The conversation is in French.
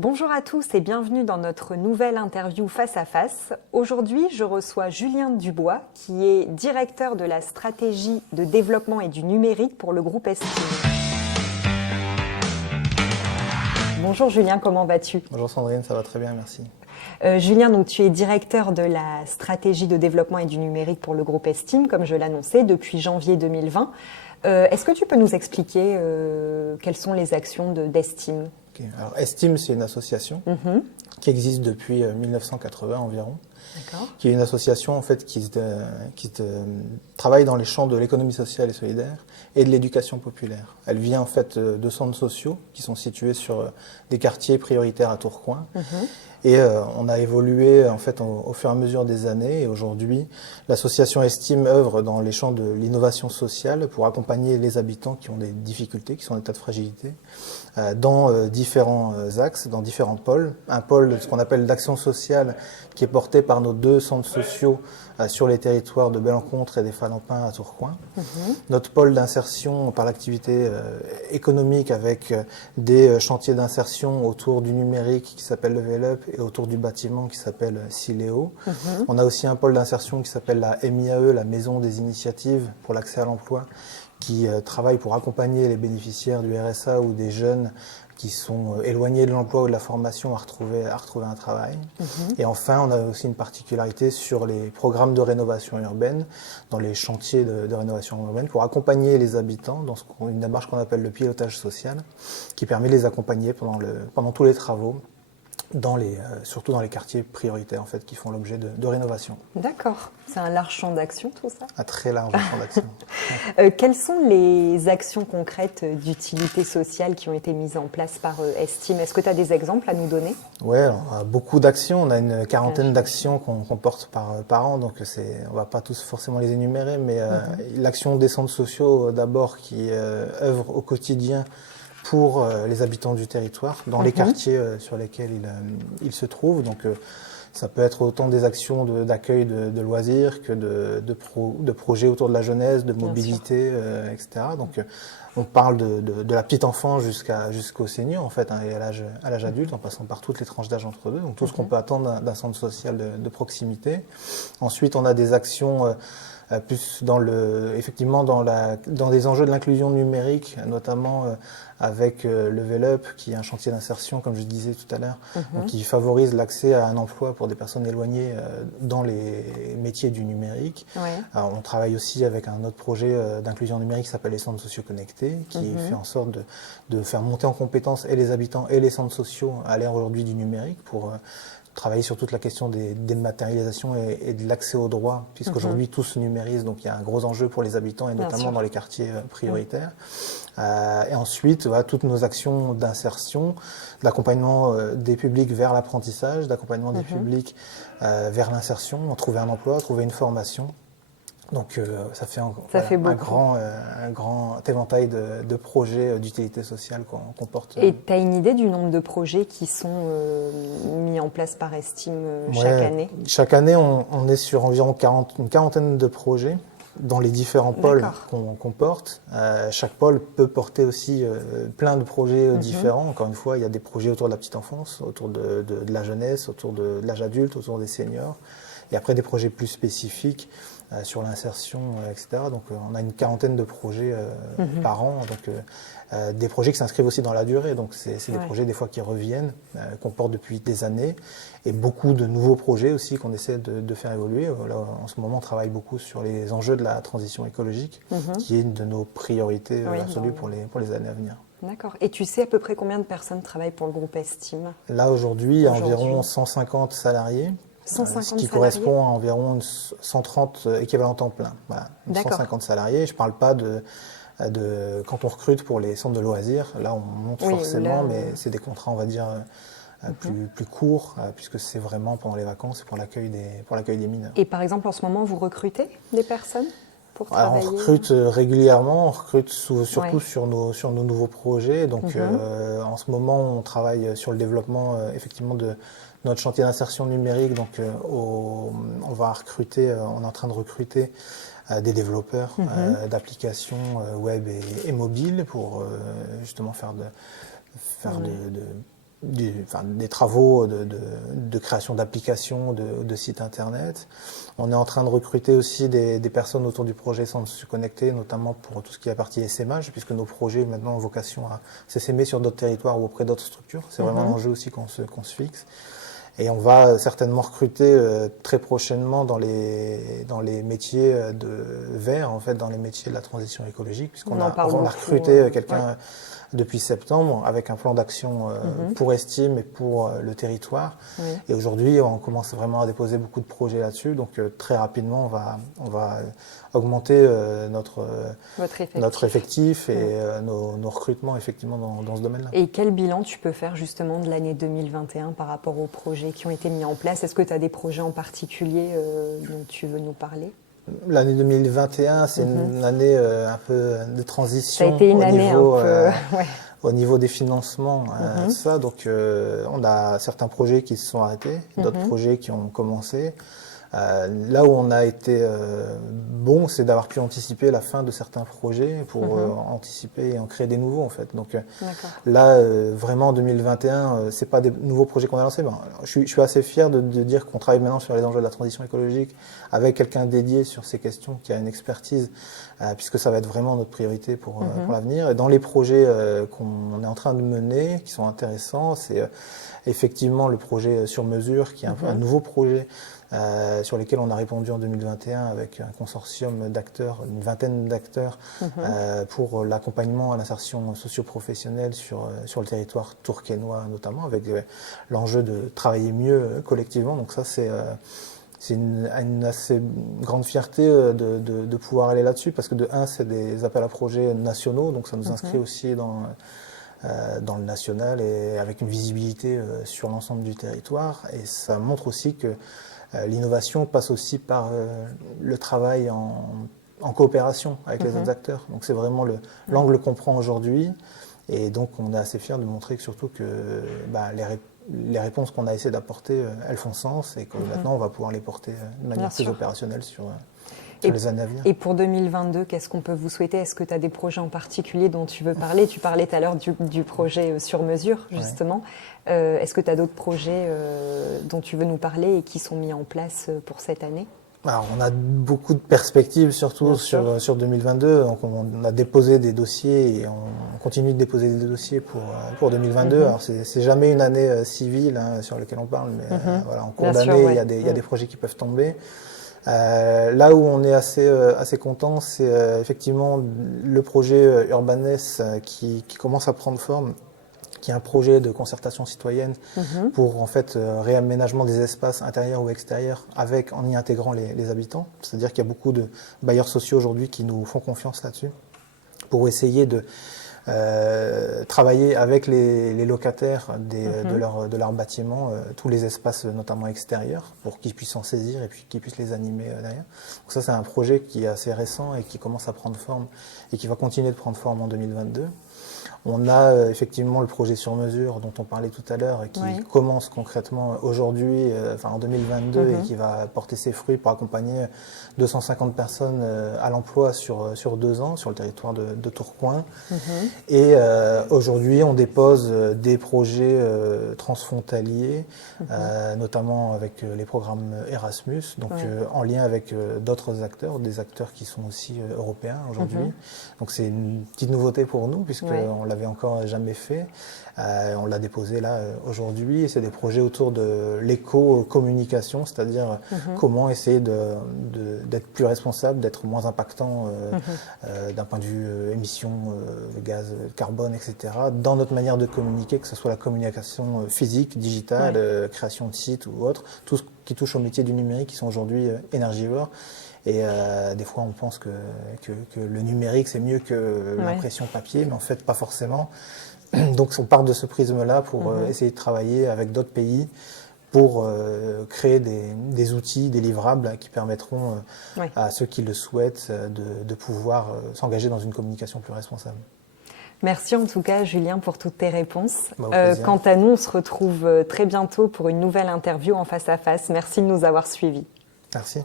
Bonjour à tous et bienvenue dans notre nouvelle interview face à face. Aujourd'hui, je reçois Julien Dubois, qui est directeur de la stratégie de développement et du numérique pour le groupe Estime. Bonjour Julien, comment vas-tu? Bonjour Sandrine, ça va très bien, merci. Julien, donc, tu es directeur de la stratégie de développement et du numérique pour le groupe Estime, comme je l'annonçais, depuis janvier 2020. Est-ce que tu peux nous expliquer quelles sont les actions d'Estime? Alors, Estime, c'est une association qui existe depuis 1980 environ, qui est une association en fait qui travaille dans les champs de l'économie sociale et solidaire et de l'éducation populaire. Elle vient en fait de centres sociaux qui sont situés sur des quartiers prioritaires à Tourcoing. Et on a évolué en fait au fur et à mesure des années, et aujourd'hui l'association Estime œuvre dans les champs de l'innovation sociale pour accompagner les habitants qui ont des difficultés, qui sont en état de fragilité, dans différents axes, dans différents pôles. Un pôle de ce qu'on appelle d'action sociale qui est porté par nos deux centres sociaux sur les territoires de Bellencontre et des Falampins à Tourcoing. Notre pôle d'insertion par l'activité économique avec des chantiers d'insertion autour du numérique qui s'appelle Level Up et autour du bâtiment qui s'appelle Siléo. On a aussi un pôle d'insertion qui s'appelle la MIAE, la Maison des Initiatives pour l'accès à l'emploi, qui travaille pour accompagner les bénéficiaires du RSA ou des jeunes qui sont éloignés de l'emploi ou de la formation à retrouver un travail. Et enfin, on a aussi une particularité sur les programmes de rénovation urbaine, dans les chantiers de rénovation urbaine, pour accompagner les habitants dans une démarche qu'on appelle le pilotage social, qui permet de les accompagner pendant tous les travaux, surtout dans les quartiers prioritaires en fait, qui font l'objet de rénovation. D'accord, c'est un large champ d'action tout ça. Un très large champ d'action. Quelles sont les actions concrètes d'utilité sociale qui ont été mises en place par Estime? Est-ce que tu as des exemples à nous donner? Oui, on a beaucoup d'actions, on a une quarantaine d'actions qu'on porte par an, donc on ne va pas tous forcément les énumérer, mais l'action des centres sociaux d'abord qui œuvre au quotidien pour les habitants du territoire, dans les quartiers sur lesquels ils se trouvent. Donc, ça peut être autant des actions d'accueil de loisirs que de projets autour de la jeunesse, de mobilité, etc. Donc, on parle de la petite enfant jusqu'au senior, en fait, et à l'âge adulte, en passant par toutes les tranches d'âge entre deux. Donc, tout ce qu'on peut attendre d'un centre social de proximité. Ensuite, on a des actions plus effectivement dans des enjeux de l'inclusion numérique, notamment avec Level Up, qui est un chantier d'insertion, comme je disais tout à l'heure, qui favorise l'accès à un emploi pour des personnes éloignées dans les métiers du numérique. Alors, on travaille aussi avec un autre projet d'inclusion numérique qui s'appelle les centres sociaux connectés, qui fait en sorte de faire monter en compétence et les habitants et les centres sociaux à l'ère aujourd'hui du numérique pour travailler sur toute la question des dématérialisations et de l'accès aux droits, puisqu'aujourd'hui tout se numérise, donc il y a un gros enjeu pour les habitants et notamment dans les quartiers prioritaires. Et ensuite, toutes nos actions d'insertion, d'accompagnement des publics vers l'apprentissage, d'accompagnement des publics vers l'insertion, trouver un emploi, trouver une formation. Donc ça fait un grand éventail de projets d'utilité sociale qu'on porte. Et tu as une idée du nombre de projets qui sont mis en place par Estime chaque année? Chaque année, on est sur environ une quarantaine de projets dans les différents pôles qu'on porte. Chaque pôle peut porter aussi plein de projets différents. Encore une fois, il y a des projets autour de la petite enfance, autour de la jeunesse, autour de l'âge adulte, autour des seniors. Et après, des projets plus spécifiques sur l'insertion, etc. Donc, on a une quarantaine de projets par an. Donc, des projets qui s'inscrivent aussi dans la durée. Donc, c'est des projets des fois qui reviennent, qu'on porte depuis des années. Et beaucoup de nouveaux projets aussi qu'on essaie de faire évoluer. Là, en ce moment, on travaille beaucoup sur les enjeux de la transition écologique, qui est une de nos priorités absolues pour les années à venir. D'accord. Et tu sais à peu près combien de personnes travaillent pour le groupe Estime? Là, aujourd'hui, il y a environ 150 salariés. 150 ce qui correspond à environ 130 équivalents temps plein. Voilà, 150 salariés. Je ne parle pas de quand on recrute pour les centres de loisirs. Là, on monte forcément, mais c'est des contrats, on va dire, plus courts, puisque c'est vraiment pendant les vacances et pour l'accueil des mineurs. Et par exemple, en ce moment, vous recrutez des personnes pour travailler? On recrute régulièrement, on recrute surtout sur nos nouveaux projets. Donc, en ce moment, on travaille sur le développement effectivement de notre chantier d'insertion numérique. Donc, on va recruter, on est en train de recruter des développeurs d'applications web et mobiles pour justement faire des travaux de création d'applications, de sites internet. On est en train de recruter aussi des personnes autour du projet Centres Socioconnectés, notamment pour tout ce qui est la partie SMH, puisque nos projets maintenant ont vocation à s'essaimer sur d'autres territoires ou auprès d'autres structures. C'est vraiment l'enjeu aussi qu'on se fixe. Et on va certainement recruter très prochainement dans les métiers de verts, en fait, dans les métiers de la transition écologique, puisqu'on a recruté quelqu'un depuis septembre avec un plan d'action pour Estime et pour le territoire. Et aujourd'hui, on commence vraiment à déposer beaucoup de projets là-dessus. Donc très rapidement, on va augmenter notre effectif et nos recrutements effectivement dans ce domaine-là. Et quel bilan tu peux faire justement de l'année 2021 par rapport aux projets qui ont été mis en place? Est-ce que tu as des projets en particulier dont tu veux nous parler? L'année 2021, c'est une année un peu de transition. Ça a été une année un peu... Au niveau des financements, tout ça. Donc, on a certains projets qui se sont arrêtés, d'autres projets qui ont commencé. Là où on a été bon, c'est d'avoir pu anticiper la fin de certains projets pour anticiper et en créer des nouveaux, en fait. Donc là, vraiment, en 2021, c'est pas des nouveaux projets qu'on a lancés. Ben, je suis assez fier de dire qu'on travaille maintenant sur les enjeux de la transition écologique avec quelqu'un dédié sur ces questions, qui a une expertise, puisque ça va être vraiment notre priorité pour l'avenir. Et dans les projets qu'on est en train de mener, qui sont intéressants, c'est effectivement le projet Sur Mesure, qui est un peu un nouveau projet sur lesquels on a répondu en 2021 avec un consortium d'acteurs, une vingtaine d'acteurs, pour l'accompagnement à l'insertion socio-professionnelle sur le territoire tourquenois notamment, avec l'enjeu de travailler mieux collectivement. Donc ça, c'est une assez grande fierté de pouvoir aller là-dessus, parce que de un, c'est des appels à projets nationaux, donc ça nous inscrit aussi dans le national et avec une visibilité sur l'ensemble du territoire. Et ça montre aussi que l'innovation passe aussi par le travail en coopération avec les autres acteurs. Donc c'est vraiment l'angle qu'on prend aujourd'hui. Et donc on est assez fiers de montrer que, surtout que les réponses qu'on a essayé d'apporter, elles font sens, et que maintenant on va pouvoir les porter de manière plus opérationnelle sur les années à venir. Et pour 2022, qu'est-ce qu'on peut vous souhaiter? Est-ce que tu as des projets en particulier dont tu veux parler? Tu parlais tout à l'heure du projet Sur Mesure, justement. Est-ce que tu as d'autres projets dont tu veux nous parler et qui sont mis en place pour cette année? Alors, on a beaucoup de perspectives, surtout sur 2022. Donc, on a déposé des dossiers et on continue de déposer des dossiers pour 2022. Alors, c'est jamais une année civile sur laquelle on parle, mais voilà, en cours d'année, il y a des projets qui peuvent tomber. Là où on est assez content, c'est effectivement le projet Urbaness qui commence à prendre forme, qui est un projet de concertation citoyenne pour en fait réaménagement des espaces intérieurs ou extérieurs, en y intégrant les habitants. C'est-à-dire qu'il y a beaucoup de bailleurs sociaux aujourd'hui qui nous font confiance là-dessus pour essayer de travailler avec les locataires de leurs bâtiments, tous les espaces notamment extérieurs, pour qu'ils puissent s'en saisir et puis qu'ils puissent les animer derrière. Donc ça, c'est un projet qui est assez récent et qui commence à prendre forme et qui va continuer de prendre forme en 2022. On a effectivement le projet Sur Mesure dont on parlait tout à l'heure, qui commence concrètement aujourd'hui, en 2022, et qui va porter ses fruits pour accompagner 250 personnes à l'emploi sur 2 ans sur le territoire de Tourcoing. Et aujourd'hui, on dépose des projets transfrontaliers, notamment avec les programmes Erasmus, donc en lien avec d'autres acteurs, des acteurs qui sont aussi européens aujourd'hui. Donc c'est une petite nouveauté pour nous, puisqu'on l'avait encore jamais fait. On l'a déposé là aujourd'hui. C'est des projets autour de l'éco-communication, c'est-à-dire comment essayer d'être plus responsable, d'être moins impactant d'un point de vue émissions de gaz, carbone, etc. dans notre manière de communiquer, que ce soit la communication physique, digitale, création de sites ou autre, tout ce qui touche au métier du numérique qui sont aujourd'hui énergivores. Et des fois, on pense que le numérique, c'est mieux que l'impression papier, mais en fait, pas forcément. Donc, on part de ce prisme-là pour essayer de travailler avec d'autres pays pour créer des outils, des livrables qui permettront à ceux qui le souhaitent de pouvoir s'engager dans une communication plus responsable. Merci en tout cas, Julien, pour toutes tes réponses. Quant à nous, on se retrouve très bientôt pour une nouvelle interview en face à face. Merci de nous avoir suivis. Merci.